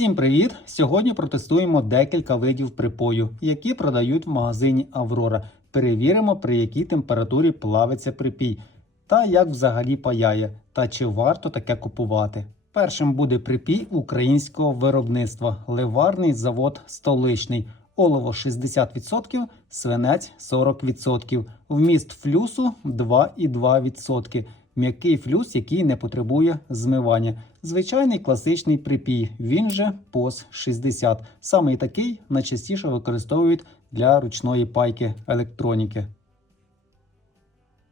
Всім привіт! Сьогодні протестуємо декілька видів припою, які продають в магазині Аврора. Перевіримо, при якій температурі плавиться припій, та як взагалі паяє, та чи варто таке купувати. Першим буде припій українського виробництва, ливарний завод столичний. Олово 60%, свинець 40%, вміст флюсу 2,2%. М'який флюс, який не потребує змивання. Звичайний класичний припій, він же POS 60. Саме такий найчастіше використовують для ручної пайки електроніки.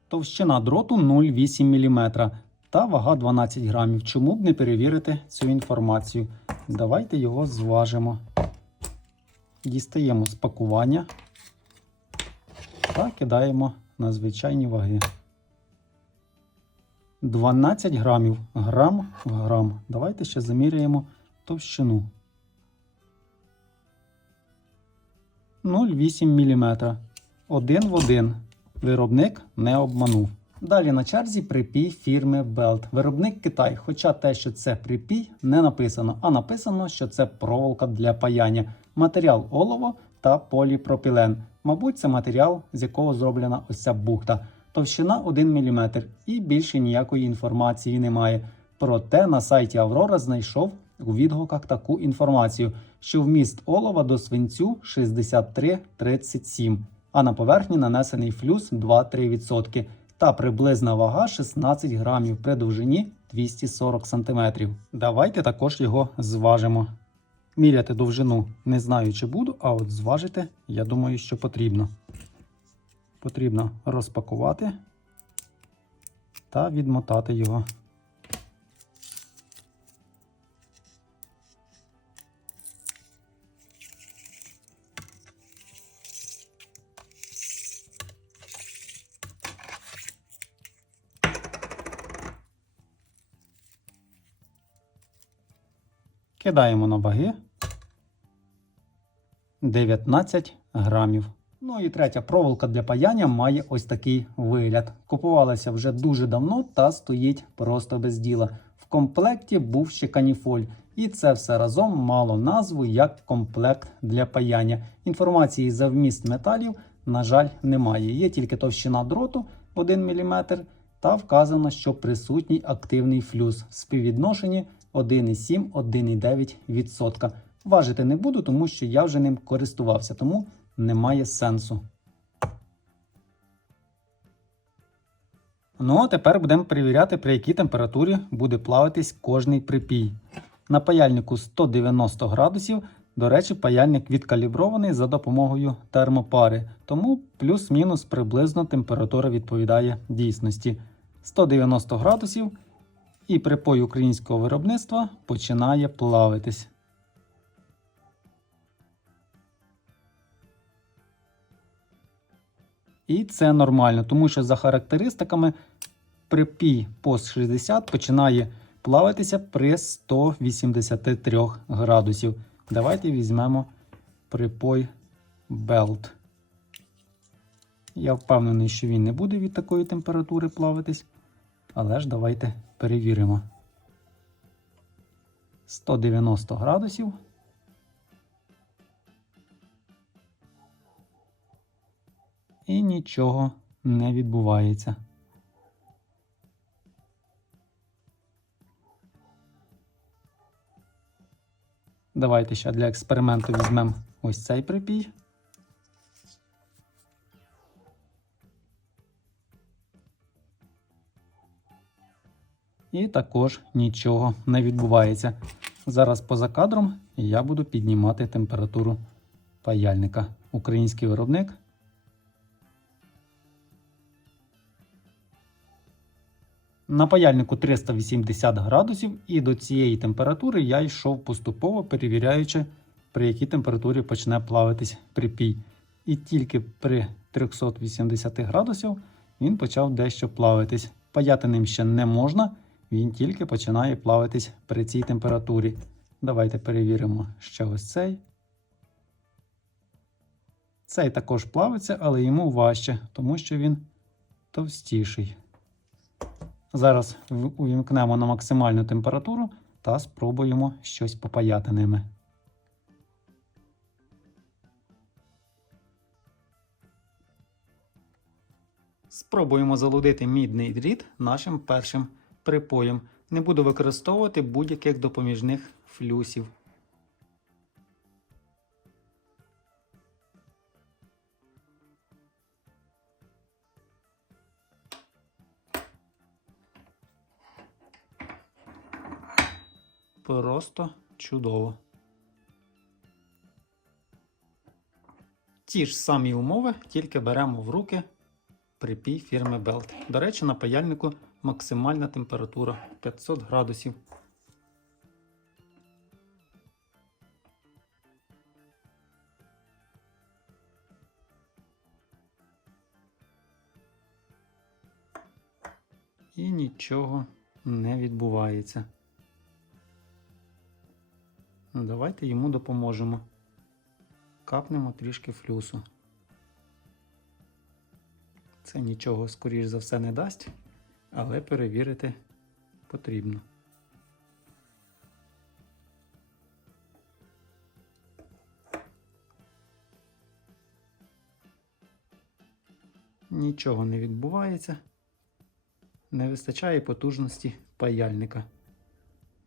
Товщина дроту 0,8 мм та вага 12 грамів. Чому б не перевірити цю інформацію? Давайте його зважимо. Дістаємо з пакування та кидаємо на звичайні ваги. 12 грамів. Грам в грам. Давайте ще заміряємо товщину. 0,8 мм. Один в один. Виробник не обманув. Далі на черзі припій фірми Belt. Виробник Китай. Хоча те, що це припій, не написано, а написано, що це проволока для паяння. Матеріал олово та поліпропілен. Мабуть, це матеріал, з якого зроблена ось ця бухта. Товщина 1 мм і більше ніякої інформації немає. Проте на сайті Аврора знайшов у відгуках таку інформацію, що вміст олова до свинцю 63,37, а на поверхні нанесений флюс 2-3% та приблизна вага 16 грамів при довжині 240 см. Давайте також його зважимо. Міряти довжину не знаю, чи буду, а от зважити, я думаю, що потрібно. Потрібно розпакувати та відмотати його. Кидаємо на ваги 19 грамів. Ну і третя проволока для паяння має ось такий вигляд. Купувалася вже дуже давно та стоїть просто без діла. В комплекті був ще каніфоль, і це все разом мало назву як комплект для паяння. Інформації за вміст металів, на жаль, немає. Є тільки товщина дроту 1 мм та вказано, що присутній активний флюс в співвідношенні 1,7-1,9%. Важити не буду, тому що я вже ним користувався, тому немає сенсу. Ну, а тепер будемо перевіряти, при якій температурі буде плаватись кожний припій. На паяльнику 190 градусів. До речі, паяльник відкалібрований за допомогою термопари, тому плюс-мінус приблизно температура відповідає дійсності. 190 градусів і припой українського виробництва починає плавитись. І це нормально, тому що за характеристиками припій POS 60 починає плаватися при 183 градусів. Давайте візьмемо припой Belt. Я впевнений, що він не буде від такої температури плаватись. Але ж давайте перевіримо. 190 градусів. І нічого не відбувається. Давайте ще для експерименту візьмемо ось цей припій. І також нічого не відбувається. Зараз поза кадром я буду піднімати температуру паяльника. Український виробник. На паяльнику 380 градусів, і до цієї температури я йшов поступово, перевіряючи, при якій температурі почне плавитись припій. І тільки при 380 градусів він почав дещо плавитись. Паяти ним ще не можна, він тільки починає плавитись при цій температурі. Давайте перевіримо ще ось цей. Цей також плавиться, але йому важче, тому що він товстіший. Зараз увімкнемо на максимальну температуру та спробуємо щось попаяти ними. Спробуємо залудити мідний дріт нашим першим припоєм. Не буду використовувати будь-яких допоміжних флюсів. Просто чудово. Ті ж самі умови, тільки беремо в руки припій фірми Belt. До речі, на паяльнику максимальна температура 500 градусів. І нічого не відбувається. Давайте йому допоможемо. Капнемо трішки флюсу. Це нічого, скоріш за все, не дасть, але перевірити потрібно. Нічого не відбувається. Не вистачає потужності паяльника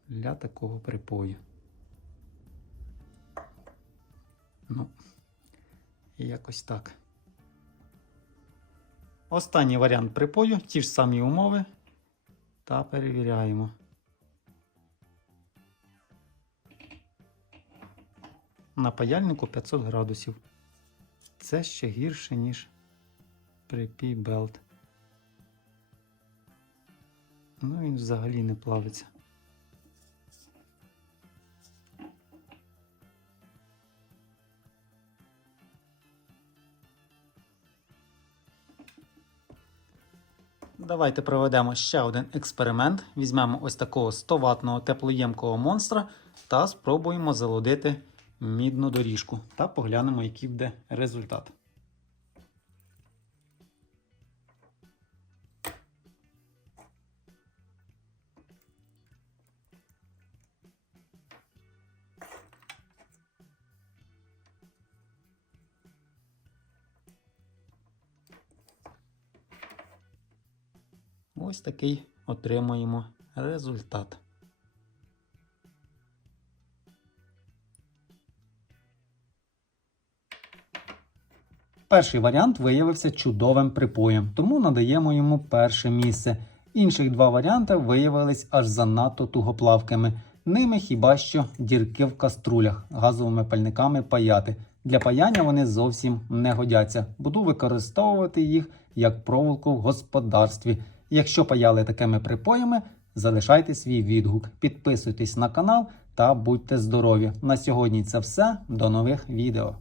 для такого припою. Ну, якось так. Останній варіант припою, ті ж самі умови. Та перевіряємо. На паяльнику 500 градусів. Це ще гірше, ніж припій белт. Ну він взагалі не плавиться. Давайте проведемо ще один експеримент. Візьмемо ось такого 100 ватного теплоємкого монстра та спробуємо залудити мідну доріжку. Та поглянемо, який буде результат. Ось такий отримуємо результат. Перший варіант виявився чудовим припоєм, тому надаємо йому перше місце. Інших два варіанти виявились аж занадто тугоплавкими. Ними хіба що дірки в каструлях газовими пальниками паяти. Для паяння вони зовсім не годяться. Буду використовувати їх як проволоку в господарстві. Якщо паяли такими припоями, залишайте свій відгук, підписуйтесь на канал та будьте здорові. На сьогодні це все. До нових відео.